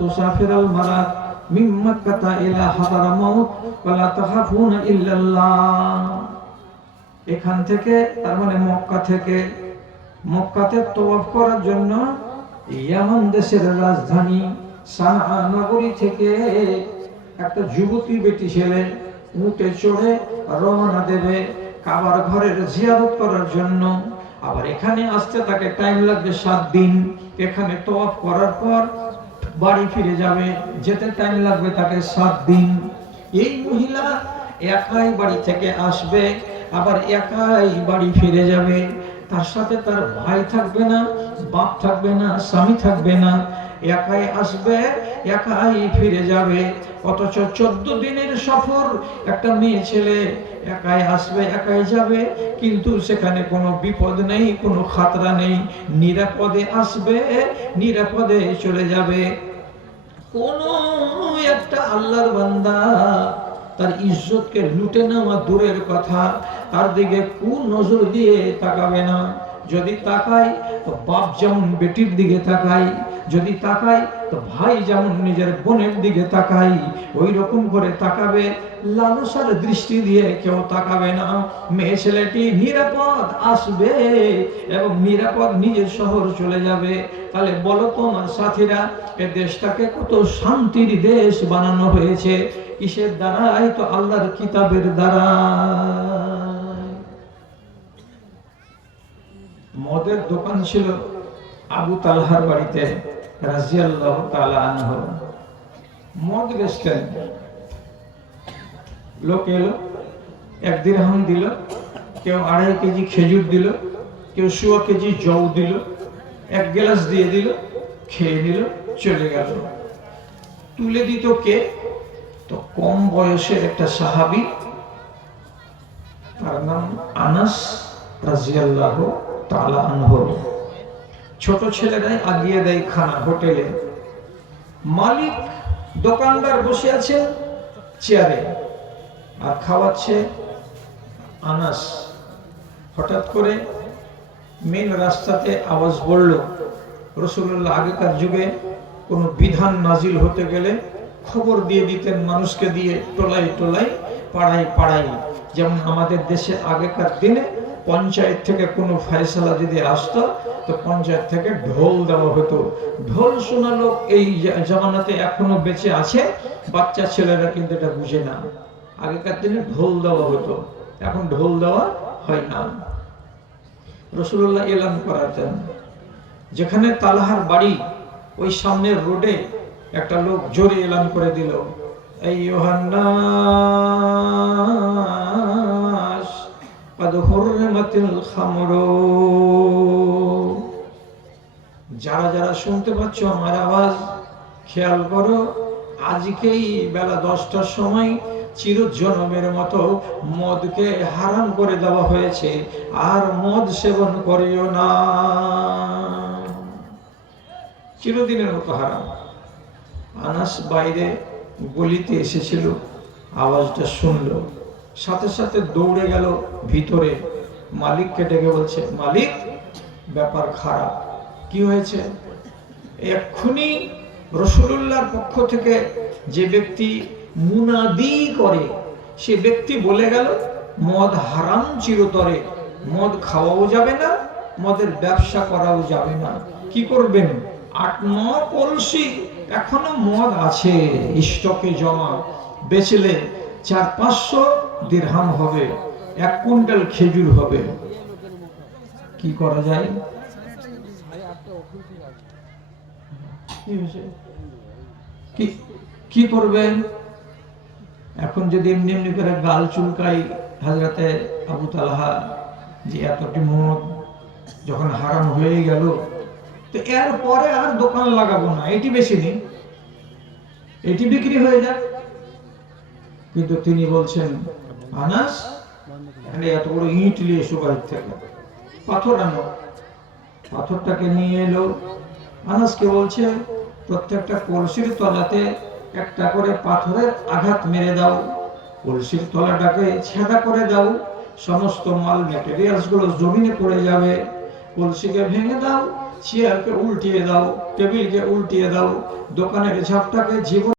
তুসাফিরুল মারাত মিন মাক্কাতা ইলা হাদারামাউত ওয়া লা তাখাফুনা ইল্লাল্লাহ। এখান থেকে তার মানে মক্কাতে তওয়াফ করার জন্য ইয়ামান দেশের রাজধানী সানআ নগরী থেকে একটা যুবতী বেটি ছেলে উটে চড়ে রওনা দেবে কাবার ঘরের জিয়ারত করার জন্য। আবার এখানে আসতে তাকে টাইম লাগবে 7 দিন। এখানে তওয়াফ করার পর বাড়ি ফিরে যাবে, যেতে টাইম লাগবে তাকে 7 দিন। এই মহিলা একাই বাড়ি থেকে আসবে, আবার একাই বাড়ি ফিরে যাবে। তার সাথে তার ভাই থাকবে না, বাপ থাকবে না, স্বামী থাকবে না। একাই আসবে, একাই ফিরে যাবে। অথচ 14 দিনের সফর। একটা মেয়ে ছেলে একাই আসবে, একাই যাবে, কিন্তু সেখানে কোনো বিপদ নেই, কোনো খাতরা নেই। নিরাপদে আসবে, নিরাপদে চলে যাবে। কোন একটা আল্লাহর বান্দা তার ইজ্জতকে লুটে নেওয়া দূরের কথা, তার দিকে কোন নজর দিয়ে তাকাবে না। যদি তাকায় তো বাপ যেমন বেটির দিকে তাকায়, যদি তাকায় তো ভাই যেমন নিজের বোনের দিকে তাকায়, ওই রকম করে তাকাবে। লালসার দৃষ্টি দিয়ে কেউ তাকাবে না। মেয়ে ছেলেটি নিরাপদ আসবে এবং নিরাপদ নিজের শহর চলে যাবে। তাহলে বলো তো আমার সাথীরা, এ দেশটাকে কত শান্তির দেশ বানানো হয়েছে। কিসের দ্বারাই? তো আল্লাহর কিতাবের দ্বারা। মদের দোকান ছিল আবু তালহার বাড়িতে রাদিয়াল্লাহু তাআলা আনহু। মদ বেচতেন। লোক এলো, 1 দিরহাম দিল, কেউ 2.5 কেজি খেজুর দিল, কেউ 100 কেজি জউ দিল, 1 গ্লাস দিয়ে দিল, খেয়ে নিল, চলে গেল। তুলে দিত কে? তো কম বয়সের একটা সাহাবী, তার নাম আনাস রাদিয়াল্লাহু তাআলা আনহু। ছোট ছেলেরাই আগিয়ে দেয় খানা হোটেলে। মালিক দোকানদার বসে আছে চেয়ারে আর খাওয়াচ্ছে আনাস। হঠাৎ করে মেন রাস্তাতে আওয়াজ পড়ল। রাসূলুল্লাহ আগেকার যুগে কোনো বিধান নাজিল হতে গেলে খবর দিয়ে দিতেন মানুষকে দিয়ে, টোলাই টোলাই, পাড়ায় পাড়ায়। যেমন আমাদের দেশে আগেকার দিনে পঞ্চায়েত থেকে কোনো ফয়সালা যদি আসতো তো পঞ্চায়েত থেকে ঢোল দেওয়া হতো। ঢোল শোনা লোক এই জামানাতে এখনো বেঁচে আছে। বাচ্চা ছেলেরা কিন্তু এটা বুঝে না। আগেকার দিনে ঢোল দেওয়া হতো, এখন ঢোল দেওয়া হয় না। রাসূলুল্লাহ এলান করাতেন। যেখানে তালহার বাড়ি ওই সামনের রোডে একটা লোক জোরে এলান করে দিল, আইয়ুহান নাস ক্বাদ হুররিমাতিল খামরু। যারা যারা শুনতে পাচ্ছ আমার আওয়াজ, খেয়াল করো, আজকেই বেলা 10টার সময় চিরজনমের মতো মদকে হারাম করে দেওয়া হয়েছে, আর মদ সেবন করিও না। চিরদিনের মতো হারাম। আনাস বাইরে গলিতে এসেছিল, আওয়াজটা শুনলো, সাথে সাথে দৌড়ে গেল ভিতরে। মালিককে ডেকে বলছে, মালিক, ব্যাপার খারাপ। কি হয়েছে? এক্ষুনি রাসূলুল্লাহর পক্ষ থেকে যে ব্যক্তি মুনাদি করে, সে ব্যক্তি বলে গেল মদ হারাম চিরতরে। মদ খাওয়াও যাবে না, মদের ব্যবসা করাও যাবে না। কি করবেন? 8-9 কলসি এখনো মদ আছে স্টকে জমা। বেচলে 400-500 দিরহাম হবে, 1 কুইন্টাল খেজুর হবে। কি করা যায়? কি করবেন? এখন যদি এমনি এমনি করে গাল চুলকাই হযরতে আবু তালহা যে এতটি মদ যখন হারাম হয়ে গেল, তো এর পরে আর দোকান লাগাবো না, এটি বেশি নেই, এটি বিক্রি হয়ে যাক। কিন্তু তিনি বলছেন, আনাস, এখানে এত বড় ইট নিয়ে এসো বাড়ির থেকে, পাথর আনো। পাথরটাকে নিয়ে এলো। আনাসকে বলছে, প্রত্যেকটা কলসির তলাতে একটা করে পাথরের আঘাত মেরে দাও, কলসির তলাটাকে ছেঁদা করে দাও, সমস্ত মাল ম্যাটেরিয়ালস গুলো জমিনে পড়ে যাবে। কলসিকে ভেঙে দাও, চেয়ারকে উল্টিয়ে দাও, টেবিলকে উল্টিয়ে দাও, দোকানের ঝাপটাকে জীবন